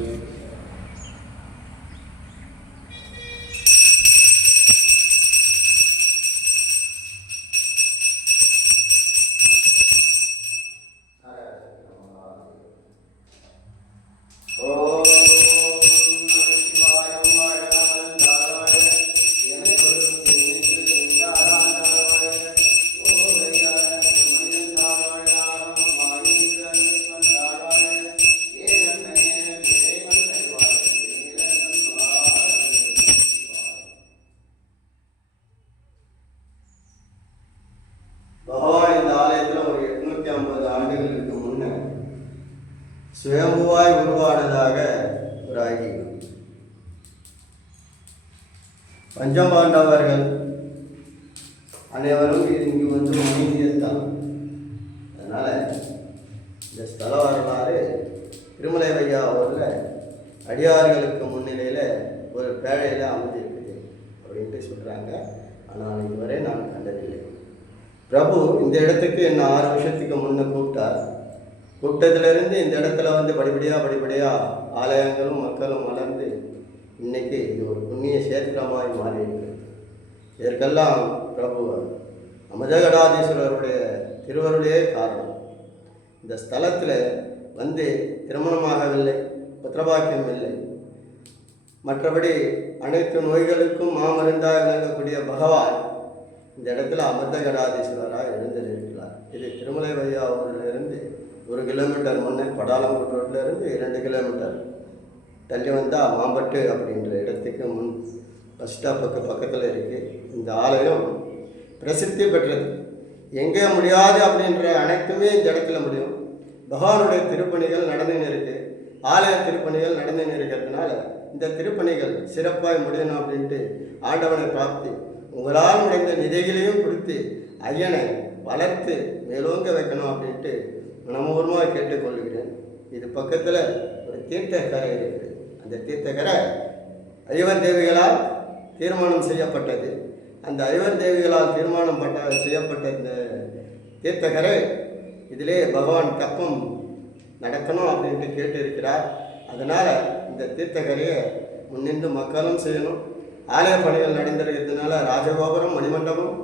you. சுயம்புவாய் உருவானதாக ஒரு ஐதீகம் பஞ்சபாண்டவர்கள் அனைவரும் இங்கு வந்து மனிதிய அதனால் இந்த ஸ்தல வரலாறு திருமலை வையா ஊரில் அடியார்களுக்கு முன்னிலையில் ஒரு பேழையில் அமைஞ்சிருக்குது அப்படின்ட்டு சொல்கிறாங்க ஆனால் இதுவரை நான் கண்டதில்லை. பிரபு இந்த இடத்துக்கு என்ன ஆறு வருஷத்துக்கு முன்னே கூப்பிட்டார். கூப்பிட்டதுலேருந்து இந்த இடத்துல வந்து படிப்படியாக படிப்படியாக ஆலயங்களும் மக்களும் வளர்ந்து இன்னைக்கு இது ஒரு புண்ணிய சேத்திரமாய் மாறி இருக்கிறது இதற்கெல்லாம் பிரபு அமஜகடாதீஸ்வரருடைய திருவருடைய காரணம். இந்த ஸ்தலத்தில் வந்து திருமணமாகவில்லை புத்திரபாக்கியம் இல்லை. மற்றபடி அனைத்து நோய்களுக்கும் மாமருந்தாக விளங்கக்கூடிய பகவான் இந்த இடத்துல அமிர்தகடாதீஸ்வராக எழுந்திருக்கிறார். இது திருமலை வையா ஊரிலிருந்து ஒரு கிலோமீட்டர் முன்னே படாலம்பூர் ரோட்டில் இருந்து இரண்டு கிலோமீட்டர். தள்ளி வந்தால் மாம்பட்டு அப்படின்ற இடத்துக்கு முன் பஸ் ஸ்டாப்புக்கு பக்கத்தில் இருக்குது இந்த ஆலயம் பிரசித்தி பெற்றது. எங்கே முடியாது அப்படின்ற அனைத்துமே இந்த இடத்துல முடியும். பகவானுடைய திருப்பணிகள் நடந்துன்னு இருக்கு ஆலய திருப்பணிகள் நடந்துன்னு இருக்கிறதுனால இந்த திருப்பணிகள் சிறப்பாக முடியணும் அப்படின்ட்டு ஆண்டவனை பிராப்தி உங்களால் முடிந்த நிதிகளையும் கொடுத்து ஐயனை வளர்த்து மேலோங்க வைக்கணும் அப்படின்ட்டு மனமூர்வமாக கேட்டுக்கொள்கிறேன். இது பக்கத்தில் ஒரு தீர்த்தக்கரை இருக்குது. அந்த தீர்த்தக்கரை ஐவன் தேவிகளால் தீர்மானம் செய்யப்பட்டது. அந்த ஐவன் தேவிகளால் தீர்மானம் பட்ட செய்யப்பட்ட இந்த தீர்த்தக்கரை இதிலே பகவான் தப்பம் நடக்கணும் அப்படின்ட்டு கேட்டிருக்கிறார். அதனால் இந்த தீர்த்தக்கரையை முன்னின்று மக்களும் செய்யணும். ஆலய பணிகள் நடந்திருக்கிறதுனால ராஜகோபுரம் மணிமண்டபம்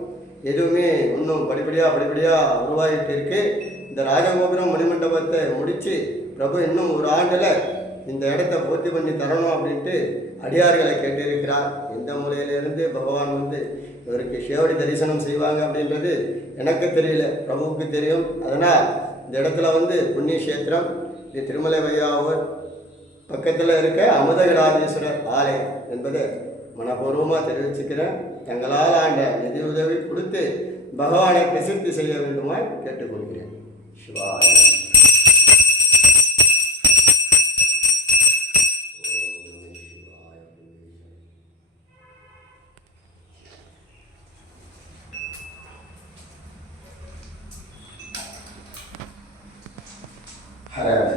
எதுவுமே இன்னும் படிப்படியாக படிப்படியாக உருவாகிட்டு இருக்கு. இந்த ராஜகோபுரம் மணிமண்டபத்தை முடித்து பிரபு இன்னும் ஒரு ஆண்டில் இந்த இடத்த பூர்த்தி பண்ணி தரணும் அப்படின்ட்டு அடியார்களை கேட்டிருக்கிறார். எந்த மூலையிலிருந்து பகவான் வந்து இவருக்கு சேவடி தரிசனம் செய்வாங்க அப்படின்றது எனக்கு தெரியல. பிரபுவுக்கு தெரியும். அதனால் இந்த இடத்துல வந்து புண்ணிய கஷேத்திரம் இது திருமலை வையாவூர் பக்கத்தில் இருக்க அமுதகடாதீஸ்வரர் ஆலயம் என்பதை மனப்பூர்வமாக தெரிவிச்சுக்கிறேன். தங்களால் ஆண்ட நிதி உதவி பகவானை பிரசித்தி செய்ய வேண்டுமாய் கேட்டுக்கொள்கிறேன். சிவாய. ஹர